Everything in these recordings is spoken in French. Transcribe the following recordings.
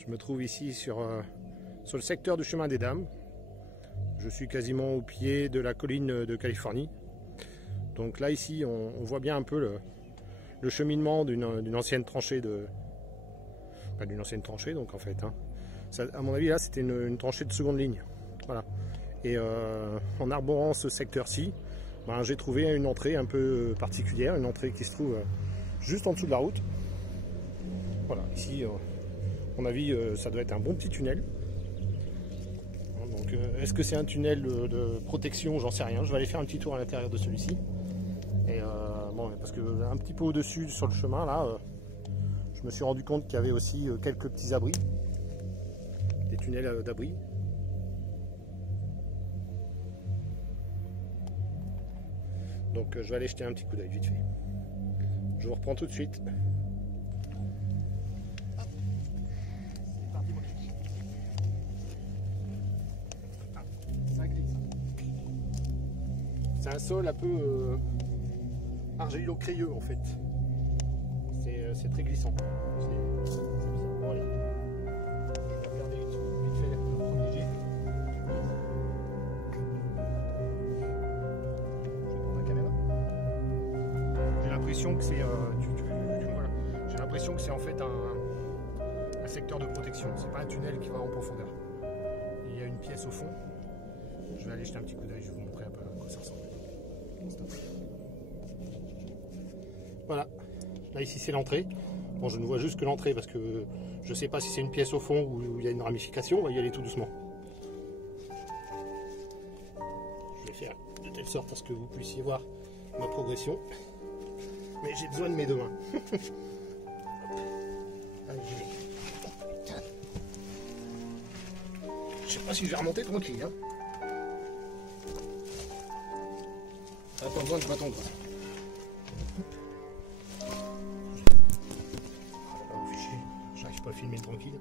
Je me trouve ici sur le secteur du chemin des Dames. Je suis quasiment au pied de la colline de Californie. Donc là ici on voit bien un peu le cheminement d'une ancienne tranchée Enfin, d'une ancienne tranchée donc en fait. Hein. Ça, à mon avis là c'était une tranchée de seconde ligne. Voilà. Et en arborant ce secteur-ci, ben, j'ai trouvé une entrée un peu particulière, une entrée qui se trouve juste en dessous de la route. Voilà, ici, à mon avis, ça doit être un bon petit tunnel. Donc, est-ce que c'est un tunnel de protection? J'en sais rien. Je vais aller faire un petit tour à l'intérieur de celui-ci. Et bon, parce que un petit peu au-dessus, sur le chemin, là, je me suis rendu compte qu'il y avait aussi quelques petits abris, des tunnels d'abri. Donc, je vais aller jeter un petit coup d'œil vite fait. Je vous reprends tout de suite. C'est un sol un peu argilo-crayeux en fait. C'est très glissant. Bon, allez. Je vais regarder vite fait le premier jet. Je vais prendre la caméra. J'ai l'impression que c'est voilà. J'ai l'impression que c'est en fait un secteur de protection. C'est pas un tunnel qui va en profondeur. Il y a une pièce au fond. Je vais aller jeter un petit coup d'œil. Je vais vous montrer un peu à quoi ça ressemble. Voilà, là ici c'est l'entrée. Bon, je ne vois juste que l'entrée parce que je ne sais pas si c'est une pièce au fond ou il y a une ramification. On va y aller tout doucement. Je vais faire de telle sorte à ce que vous puissiez voir ma progression. Mais j'ai besoin de mes deux mains. Allez, j'y vais. Je sais pas si je vais remonter tranquille. Hein. Pas besoin de bâton gras. J'arrive pas à filmer tranquille.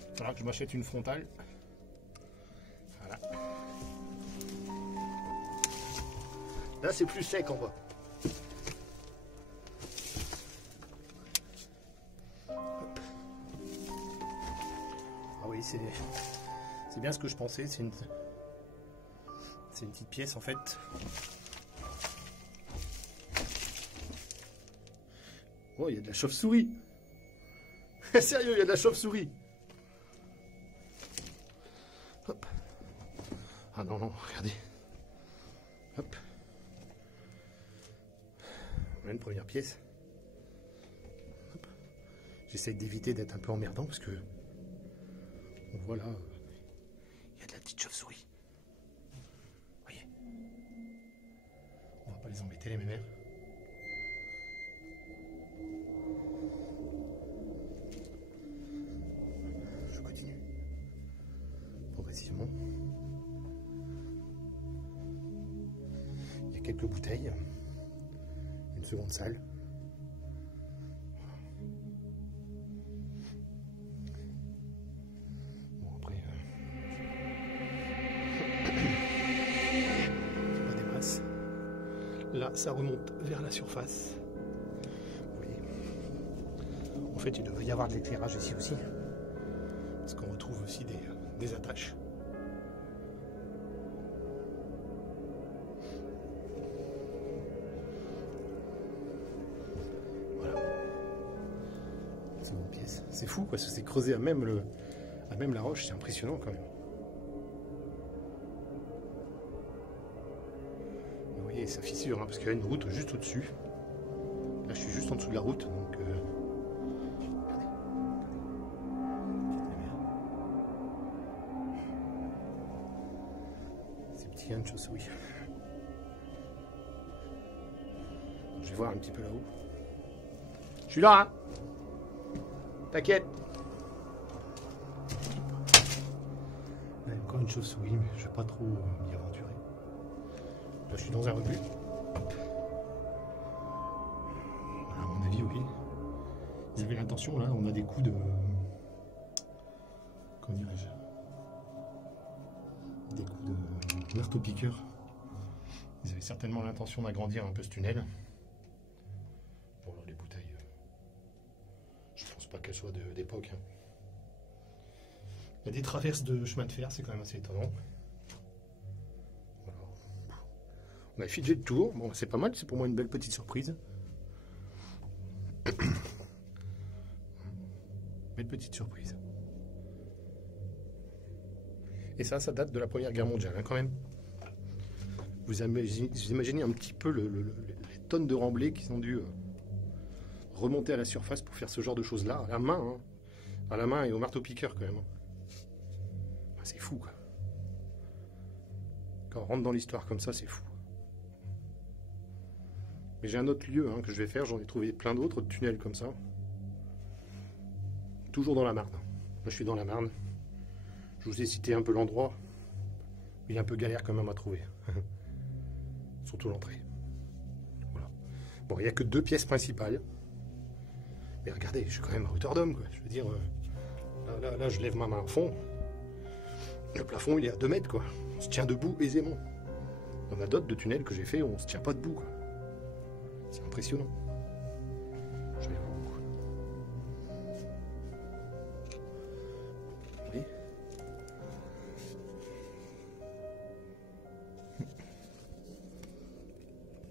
Il faudra que je m'achète une frontale. Voilà. Là c'est plus sec en bas. Ah oui, c'est bien ce que je pensais. C'est une petite pièce en fait. Oh, il y a de la chauve-souris. Sérieux, il y a de la chauve-souris. Hop. Ah non, non, regardez. Hop. Voilà une première pièce. J'essaye d'éviter d'être un peu emmerdant parce que on voit là, il y a de la petite chauve-souris. Voyez. On va pas les embêter les mémères. Progressivement. Il y a quelques bouteilles, une seconde salle. Bon après, c'est pas des masses. Là, ça remonte vers la surface. Vous voyez. En fait, il devrait y avoir de l'éclairage ici aussi, parce qu'on retrouve aussi des attaches. Voilà. Seconde pièce. C'est fou quoi, c'est creusé à même la roche, c'est impressionnant quand même. Vous voyez, ça fissure hein, parce qu'il y a une route juste au-dessus. Là, je suis juste en dessous de la route, donc. Il y a une chauve-souris. Je vais voir un petit peu là-haut. Je suis là, hein. T'inquiète. Il y a encore une chauve-souris, mais je ne vais pas trop m'y aventurer. Là, je suis dans un rebut. À mon avis, oui. Ils avaient l'intention, là, on a des coups de... Comment dirais-je? Des coups de marteau-piqueur. Ils avaient certainement l'intention d'agrandir un peu ce tunnel. Bon, là, les bouteilles, je pense pas qu'elle soit d'époque. Hein. Il y a des traverses de chemin de fer, c'est quand même assez étonnant. Voilà. On a figé le tour, bon c'est pas mal, c'est pour moi une belle petite surprise. Belle petite surprise. Et ça date de la Première Guerre mondiale, hein, quand même. Vous imaginez un petit peu les tonnes de remblais qui ont dû remonter à la surface pour faire ce genre de choses-là, à la main, hein. À la main et au marteau-piqueur, quand même. C'est fou, quoi. Quand on rentre dans l'histoire comme ça, c'est fou. Mais j'ai un autre lieu hein, que je vais faire, j'en ai trouvé plein d'autres, de tunnels comme ça. Toujours dans la Marne. Là, je suis dans la Marne. Je vous ai cité un peu l'endroit. Il est un peu galère quand même à trouver. Surtout l'entrée. Voilà. Bon, il n'y a que 2 pièces principales. Mais regardez, je suis quand même à hauteur d'homme, quoi. Je veux dire, là, je lève ma main à fond. Le plafond, il est à 2 mètres, quoi. On se tient debout aisément. Il y en a d'autres de tunnels que j'ai fait où on se tient pas debout, quoi. C'est impressionnant. Je vais vous... Oui.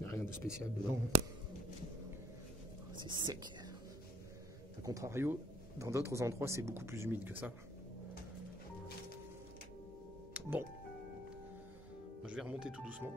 Il n'y a rien de spécial dedans. Hein. C'est sec. A contrario, dans d'autres endroits, c'est beaucoup plus humide que ça. Bon. Je vais remonter tout doucement.